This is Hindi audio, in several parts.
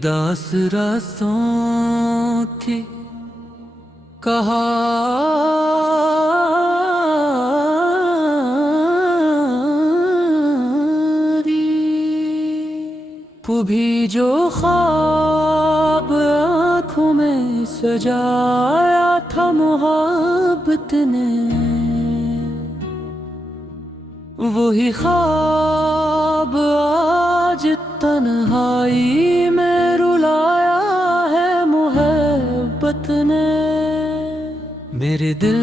दास रास्तों की कहानी भी जो ख्वाब आँखों में सजाया था मोहब्बत ने, वही ख्वाब आज तन्हाई में रुलाया है मोहब्बत ने। मेरे दिल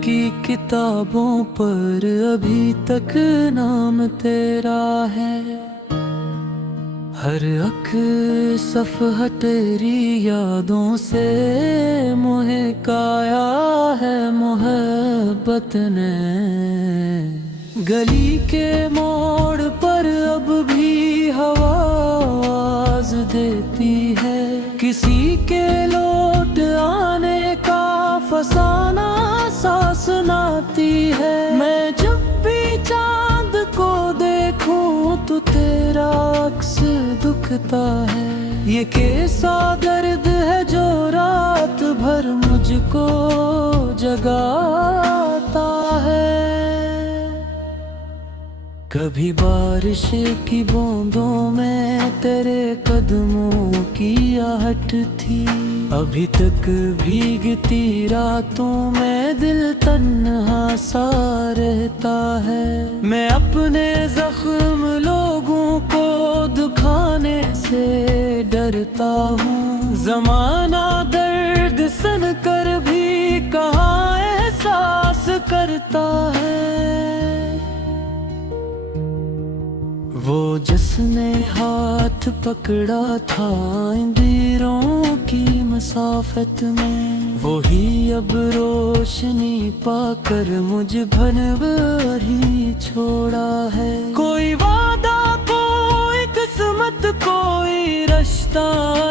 की किताबों पर अभी तक नाम तेरा है, हर अक सफ़हा तेरी यादों से महकाया है मोहब्बत ने। गली के मोड़ पर अब भी हवा आवाज देती है, किसी के लौट आने का फसाना सा सुनाती है। मैं जब भी चांद को देखूं तो तेरा अक्स दुखता है, ये कैसा दर्द है जो रात भर मुझको जगाता है। कभी बारिश की बूंदों में तेरे कदमों की आहट थी, अभी तक भीगती रातों में दिल तन्हा सा रहता है। मैं अपने जख्म लोगों को दुखाने से डरता हूँ, ज़माना दर्द सन कर भी कहाँ एहसास करता है। वो जिसने हाथ पकड़ा था अंधेरों की मसाफत में, वही अब रोशनी पाकर मुझ भनवर ही छोड़ा है। कोई वादा कोई किस्मत कोई रिश्ता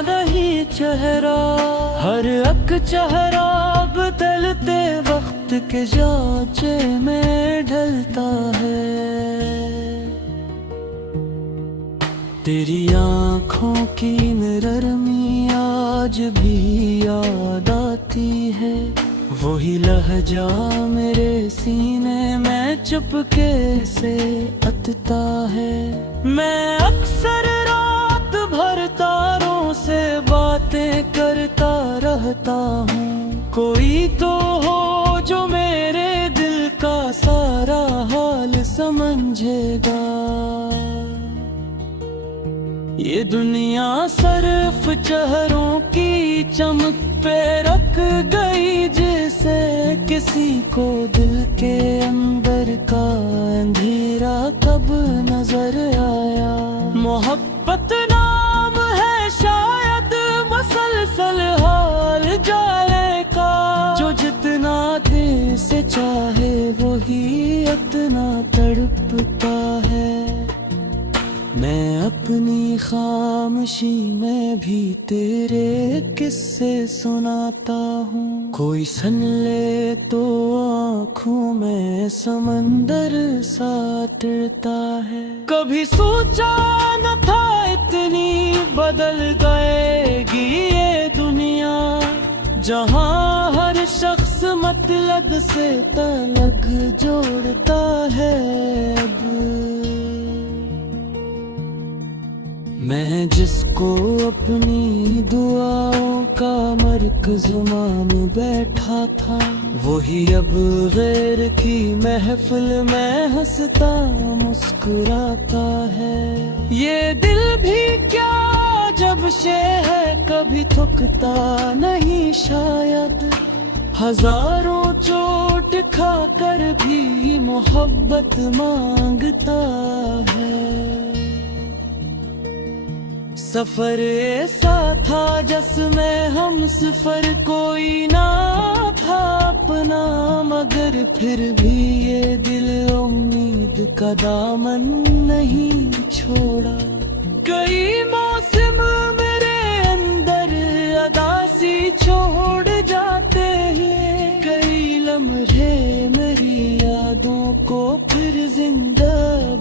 नहीं चेहरा, हर एक चेहरा बदलते वक्त के जांचे में ढलता है। तेरी आँखों की नरमी आज भी याद आती है, वही लहजा मेरे सीने में चुपके से अटता है। मैं अक्सर रात भर तारों से बातें करता रहता हूँ, कोई तो हो जो मेरे दिल का सारा हाल समझेगा। ये दुनिया सिर्फ चेहरों की चमक पे रख गई, जैसे किसी को दिल के अंदर का अंधेरा कब नजर आया। मोहब्बत नाम है शायद मसलसल हाल जाले का, जो जितना दिल से चाहे वही इतना तड़पता है। मैं अपनी खामोशी में भी तेरे किस्से सुनाता हूँ, कोई सुन ले तो आँखों में समंदर सा उतरता है। कभी सोचा न था इतनी बदल गएगी ये दुनिया, जहाँ हर शख्स मतलब से तलक जोड़ता है। अब मैं जिसको अपनी दुआओं का मरकज़ मान बैठा था, वही अब गैर की महफिल में हंसता मुस्कुराता है। ये दिल भी क्या जब शे है कभी थकता नहीं शायद, हजारों चोट खाकर भी मोहब्बत मांगता है। सफर ऐसा था जिसमें हम सफर कोई ना था अपना, मगर फिर भी ये दिल उम्मीद का दामन नहीं छोड़ा। कई मौसम मेरे अंदर अदासी छोड़ जाते हैं, कई लम्हे मेरी यादों को फिर जिंदा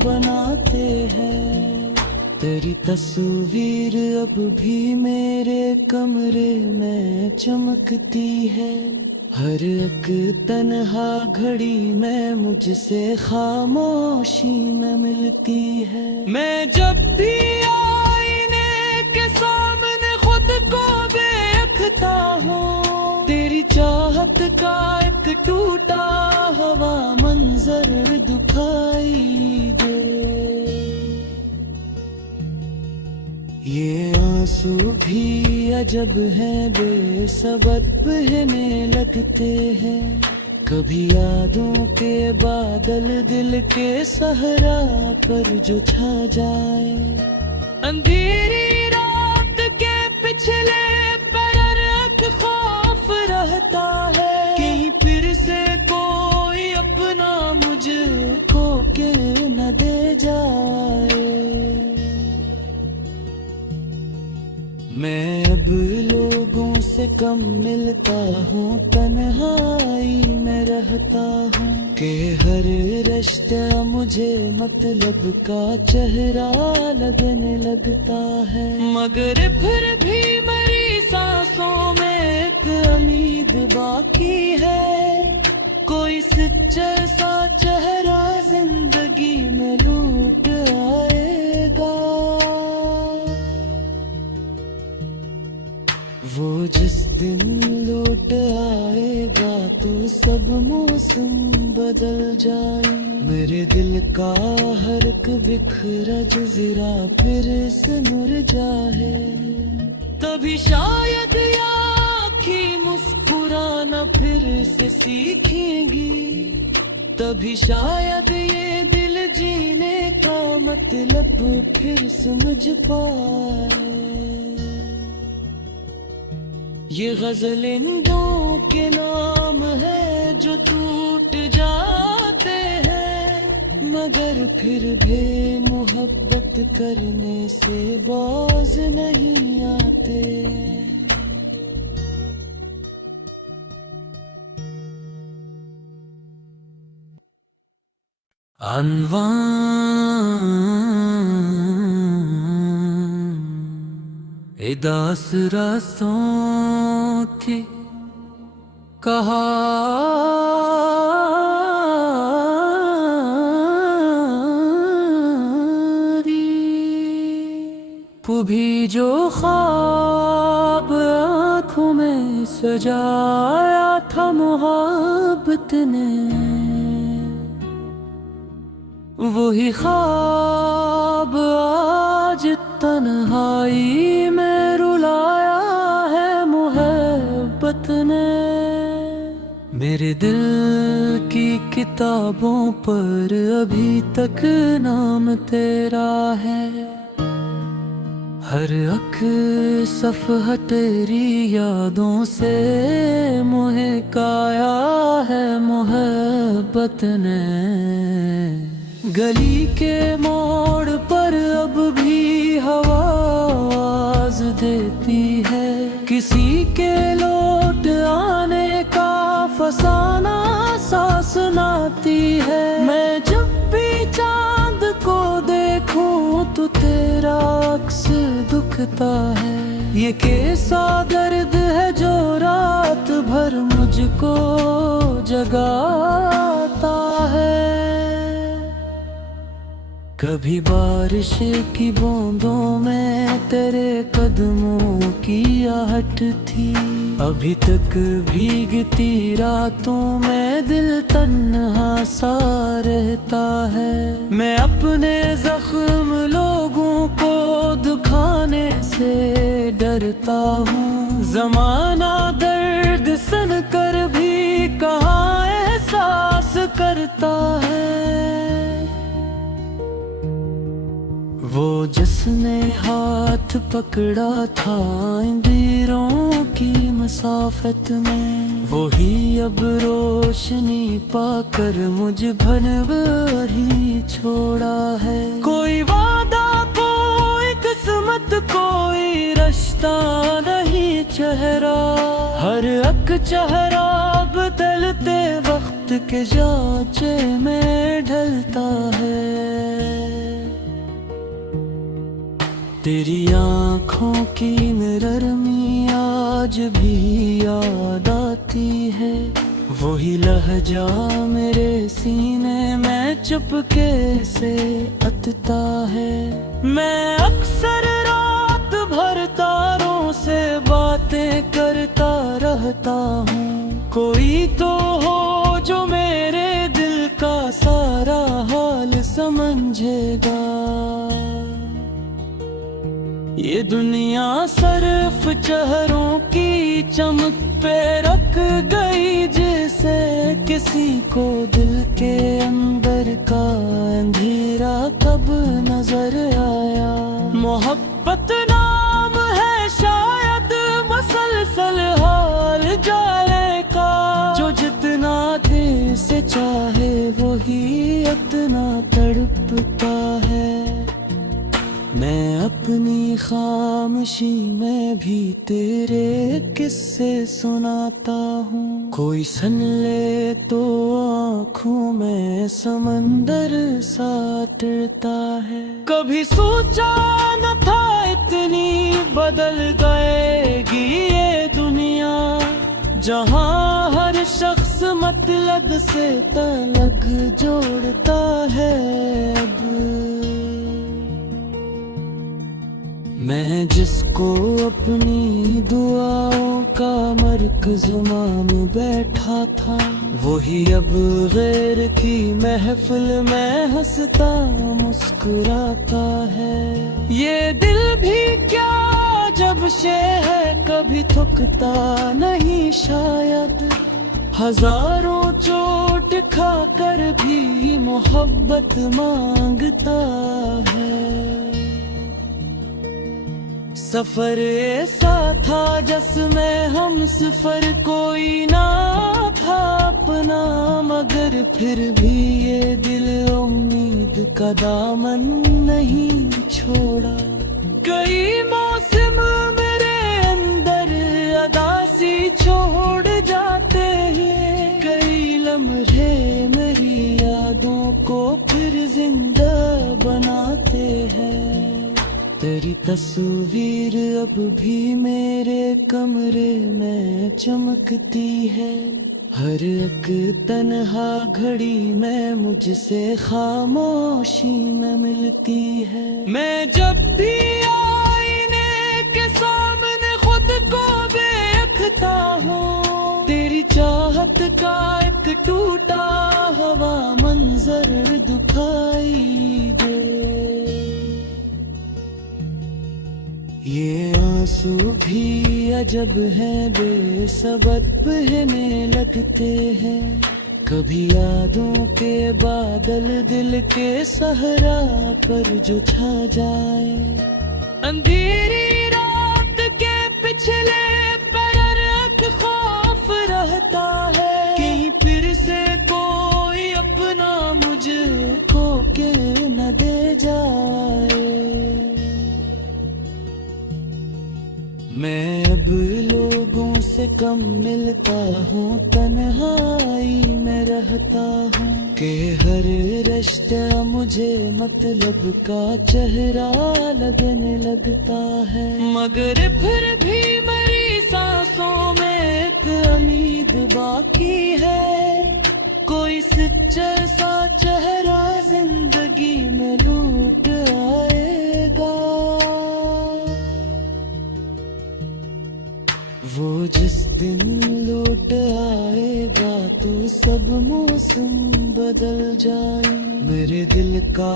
बनाते हैं। तेरी तस्वीर अब भी मेरे कमरे में चमकती है। हर एक तन्हा घड़ी में मुझसे खामोशी में मिलती है। मैं जब भी आईने के सामने खुद को देखता हूँ, तेरी चाहत का एक टूटा हुआ मंजर दिखाई दे। ये आंसू भी अजब हैं, बेसबब बहने लगते हैं। कभी यादों के बादल दिल के सहरा पर जो छा जाए। अंधेरी रात के पिछले पर एक खौफ रहता है, कहीं फिर से कोई अपना मुझको गिर न दे जाए। मैं अब लोगों से कम मिलता हूँ, तन्हाई में रहता हूँ कि हर रिश्ता मुझे मतलब का चेहरा लगने लगता है। मगर फिर भी मेरी सांसों में एक उम्मीद बाकी है, कोई सच्चा सा चेहरा जिंदगी में लौट आएगा। वो जिस दिन लौट आएगा तो सब मौसम बदल जाए। मेरे दिल का हर एक बिखरा जुजरा फिर से मुरझा है। तभी शायद ये आँखें मुस्कुराना फिर से सीखेंगी, तभी शायद ये दिल जीने का मतलब फिर समझ पाए। ये गजल इंदों के नाम है जो टूट जाते हैं, मगर फिर भी मोहब्बत करने से बाज नहीं आते। दास रास्तों की कहानी वो भी जो ख्वाब आँखों में सजाया था मोहब्बत ने, वही ख्वाब आज तन्हाई में रुलाया है मोहब्बत ने। मेरे दिल की किताबों पर अभी तक नाम तेरा है, हर अक सफ़हा तेरी यादों से महकाया है मोहब्बत ने। गली के मोड़ पर अब भी हवा आवाज देती है, किसी के लौट आने का फसाना सांस नाती है। मैं जब भी चांद को देखूं तो तेरा अक्स दुखता है। ये कैसा दर्द है जो रात भर मुझको जगाता है। कभी बारिश की बूंदों में तेरे कदमों की आहट थी, अभी तक भीगती रातों में दिल तन्हा सा रहता है। मैं अपने जख्म लोगों को दुखाने से डरता हूँ, जमाना दर्द सन कर भी कहाँ एहसास करता है। वो जिसने हाथ पकड़ा था अंधेरों की मसाफत में, वही अब रोशनी पाकर मुझ भनवर ही छोड़ा है। कोई वादा कोई किस्मत कोई रिश्ता नहीं चेहरा, हर एक चेहरा बदलते वक्त वक्त के जांचे में ढलता है। तेरी आँखों की नरमी आज भी याद आती है। वही लहजा मेरे सीने में चुपके से अटता है। मैं अक्सर रात भर तारों से बातें करता रहता हूँ। कोई तो हो जो मेरे दिल का सारा हाल समझेगा। ये दुनिया सिर्फ चेहरों की चमक पे रख गई, जैसे किसी को दिल के अंदर का अंधेरा कब नजर आया। मोहब्बत नाम है शायद मसलसल हाल जाने का, जो जितना दिल से चाहे वही इतना तड़पता है। मैं अपनी खामोशी में भी तेरे किस्से सुनाता हूँ। कोई सुन ले तो आँखों में समंदर सा उतरता है। कभी सोचा न था इतनी बदल गएगी ये दुनिया, जहाँ हर शख्स मतलब से तलक जोड़ता है। अब मैं जिसको अपनी दुआओं का मरकज़ मान बैठा था, वही अब गैर की महफिल में हंसता मुस्कुराता है। ये दिल भी क्या जब शे है, कभी थकता नहीं शायद। हजारों चोट खाकर भी मोहब्बत मांगता है। सफर ऐसा था जिसमें हम सफर कोई ना था अपना, मगर फिर भी ये दिल उम्मीद का दामन नहीं छोड़ा। कई मौसम मेरे अंदर अदासी छोड़ जाते हैं, कई लम्हे मेरी यादों को फिर जिंदा बनाते हैं। तेरी तस्वीर अब भी मेरे कमरे में चमकती है। हर एक तन्हा घड़ी में मुझसे खामोशी में मिलती है। मैं जब भी आईने के सामने खुद को देखता हूँ, तेरी चाहत का एक टूटा हुआ मंजर दिखाई दे। ये आंसू भी अजब हैं, बेसबब बहने लगते हैं। कभी यादों के बादल दिल के सहरा पर जो छा जाए। अंधेरी रात के पिछले पर एक खौफ रहता है, कहीं फिर से कोई अपना मुझको किल न दे जाए। मैं अब लोगों से कम मिलता हूँ, तन्हाई में रहता हूँ। कि हर रिश्ता मुझे मतलब का चेहरा लगने लगता है। मगर फिर भी मेरी सांसों में एक उम्मीद बाकी है। कोई सच्चा सा चेहरा जिंदगी में लूट आएगा। वो जिस दिन लौट आएगा तो सब मौसम बदल जाए। मेरे दिल का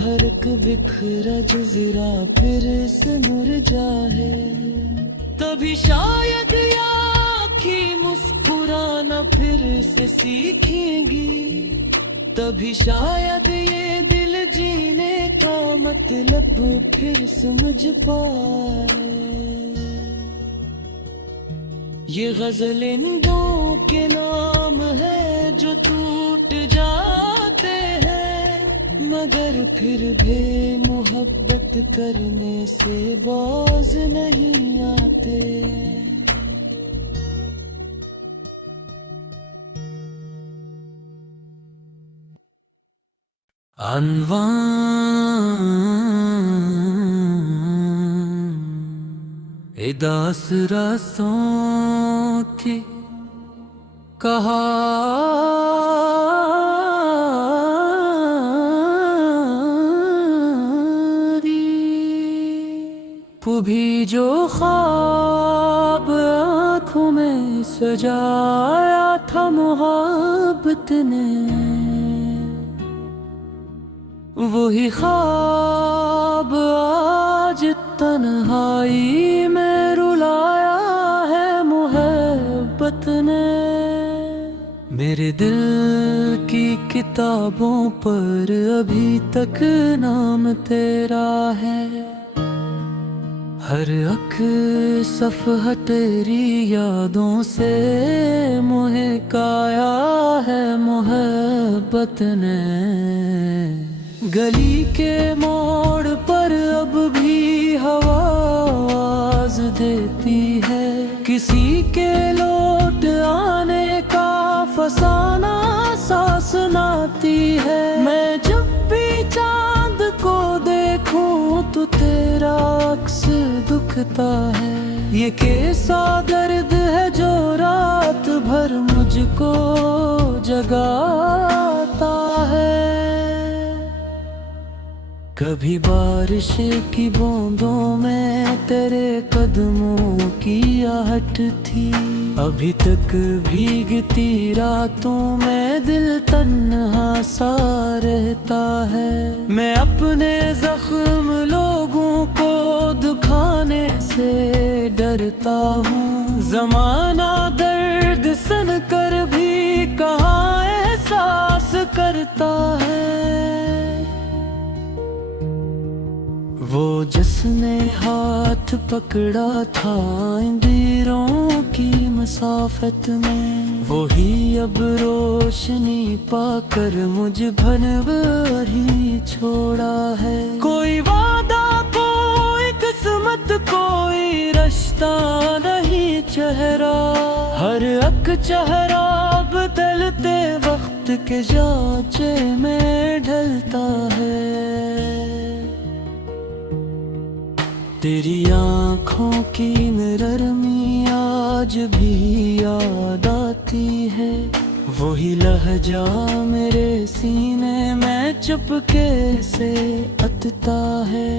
हर एक बिखरा जुजरा फिर से मुरझा है। तभी शायद ये आँखें मुस्कुराना फिर से सीखेंगी। तभी शायद ये दिल जीने का मतलब फिर समझ पाए। ये गजल इन दो के नाम है जो टूट जाते हैं, मगर फिर भी मोहब्बत करने से बाज नहीं आते। अनवान दास रसों की कहानी भी जो ख्वाब आँखों में सजाया था मोहब्बत ने, वही ख्वाब आज तन्हाई में रुलाया है मोहब्बत ने। मेरे दिल की किताबों पर अभी तक नाम तेरा है, हर अक सफ़हा तेरी यादों से महकाया है मोहब्बत ने। गली के मोड़ पर अब भी हवा आवाज देती है, किसी के लौट आने का फसाना सांस नाती है। मैं जब भी चांद को देखूं तो तेरा अक्स दुखता है, ये कैसा दर्द है जो रात भर मुझको जगाता है। कभी बारिश की बूंदों में तेरे कदमों की आहट थी, अभी तक भीगती रातों में दिल तन्हा सा रहता है। मैं अपने जख्म लोगों को दुखाने से डरता हूँ, ज़माना दर्द सन कर भी कहाँ एहसास करता है। वो जिसने हाथ पकड़ा था अंधेरों की मसाफत में, वही अब रोशनी पाकर मुझ भनवर ही छोड़ा है। कोई वादा कोई किस्मत कोई रिश्ता नहीं चेहरा, हर एक चेहरा बदलते वक्त के जांचे में ढलता है। तेरी आँखों की नरमी आज भी याद आती है, वही लहजा मेरे सीने में चुपके से अटता है।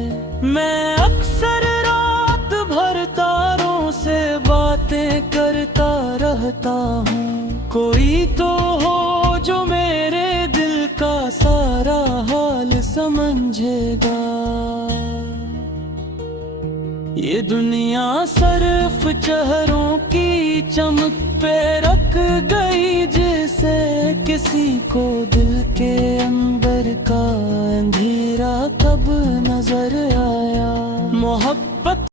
मैं अक्सर रात भर तारों से बातें करता रहता हूँ, कोई तो हो जो मेरे दिल का सारा हाल समझेगा। ये दुनिया सिर्फ चेहरों की चमक पे रख गई, जैसे किसी को दिल के अंदर का अंधेरा कब नजर आया। मोहब्बत